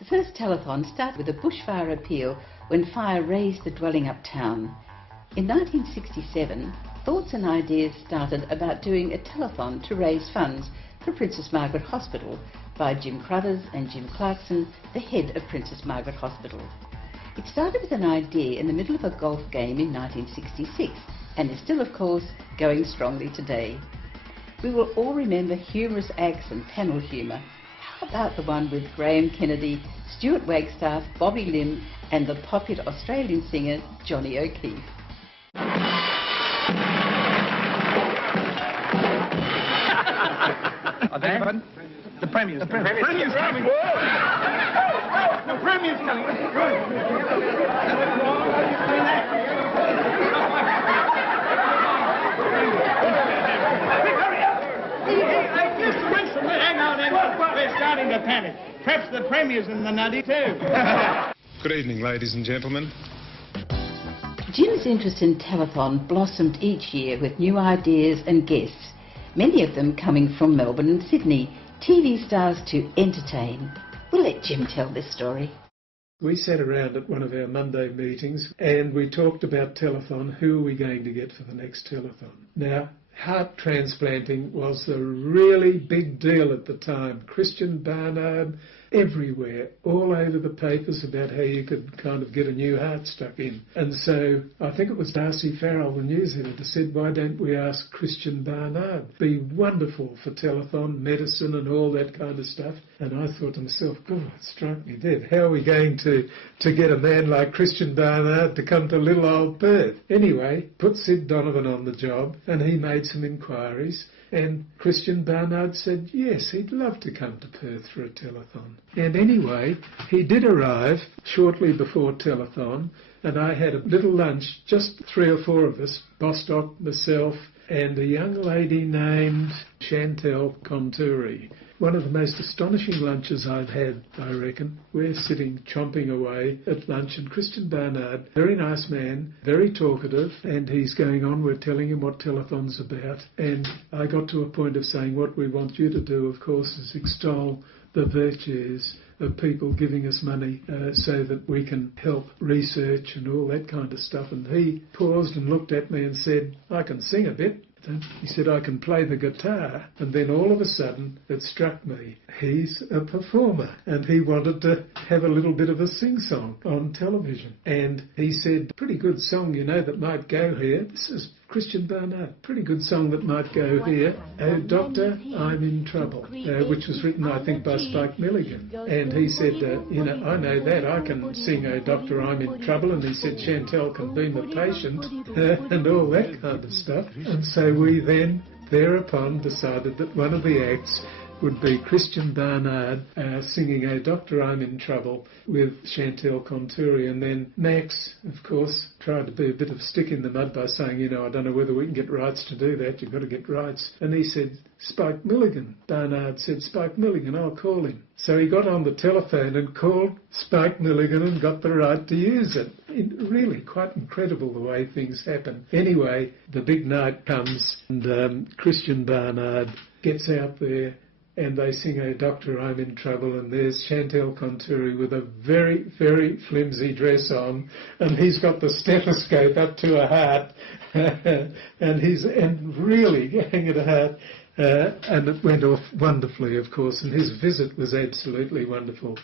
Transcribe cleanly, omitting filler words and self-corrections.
The first telethon started with a bushfire appeal when fire razed the Dwellingup town. In 1967, thoughts and ideas started about doing a telethon to raise funds for Princess Margaret Hospital by Jim Cruthers and Jim Clarkson, the head of Princess Margaret Hospital. It started with an idea in the middle of a golf game in 1966 and is still, of course, going strongly today. We will all remember humorous acts and panel humour. How about the one with Graham Kennedy, Stuart Wagstaff, Bobby Lim and the popular Australian singer Johnny O'Keefe? The Premier's coming. The Premier's coming. The Premier's coming. Hang on, we're starting to panic. Perhaps the Premier's in the nutty too. Good evening, ladies and gentlemen. Jim's interest in telethon blossomed each year with new ideas and guests, many of them coming from Melbourne and Sydney, TV stars to entertain. We'll let Jim tell this story. We sat around at one of our Monday meetings and we talked about telethon. Who are we going to get for the next telethon? Now, heart transplanting was a really big deal at the time. Christiaan Barnard, everywhere, all over the papers about how you could kind of get a new heart stuck in. And so I think it was Darcy Farrell, the news editor, said, why don't we ask Christiaan Barnard? Be wonderful for telethon, medicine and all that kind of stuff. And I thought to myself, God, it struck me dead. How are we going to get a man like Christiaan Barnard to come to little old Perth? Anyway, put Sid Donovan on the job and he made some inquiries. And Christiaan Barnard said, yes, he'd love to come to Perth for a telethon. And anyway, he did arrive shortly before telethon, and I had a little lunch, just 3 or 4 of us, Bostock, myself, and a young lady named Chantal Contouri. One of the most astonishing lunches I've had, I reckon. We're sitting chomping away at lunch, and Christiaan Barnard, very nice man, very talkative, and he's going on, we're telling him what telethon's about. And I got to a point of saying, what we want you to do, of course, is extol the virtues of people giving us money so that we can help research and all that kind of stuff. And he paused and looked at me and said, I can sing a bit. He said, I can play the guitar. And then all of a sudden it struck me, he's a performer and he wanted to have a little bit of a sing-song on television. And he said, pretty good song, you know, that might go here. This is Christiaan Barnard, pretty good song that might go here. Oh, Doctor, I'm in Trouble, which was written, I think, by Spike Milligan. And he said, you know, I know that. I can sing Oh, Doctor, I'm in Trouble. And he said, Chantal can be my patient and all that kind of stuff. And so we then, thereupon, decided that one of the acts would be Christiaan Barnard singing Oh Doctor, I'm in Trouble with Chantal Contouri. And then Max, of course, tried to be a bit of a stick in the mud by saying, you know, I don't know whether we can get rights to do that. You've got to get rights. And he said, Spike Milligan. Barnard said, Spike Milligan, I'll call him. So he got on the telephone and called Spike Milligan and got the right to use it. Really quite incredible the way things happen. Anyway, the big night comes and Christiaan Barnard gets out there and they sing Oh Doctor, I'm in Trouble, and there's Chantal Contouri with a very, very flimsy dress on, and he's got the stethoscope up to her heart, and really going at her heart, and it went off wonderfully, of course, and his visit was absolutely wonderful.